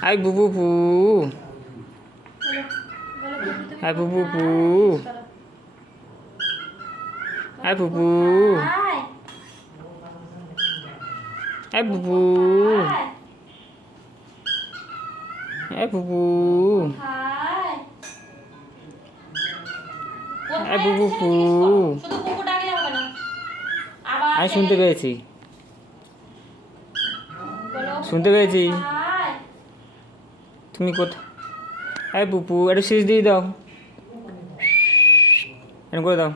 I বুবু পু I বুবু পু আই বুবু আই বুবু আই বুবু আই বুবু পু আমি শুনতে পেয়েছি তুমি কোথায় এই পুপু একটু শেষ দিয়ে দাও এরকম করে দাও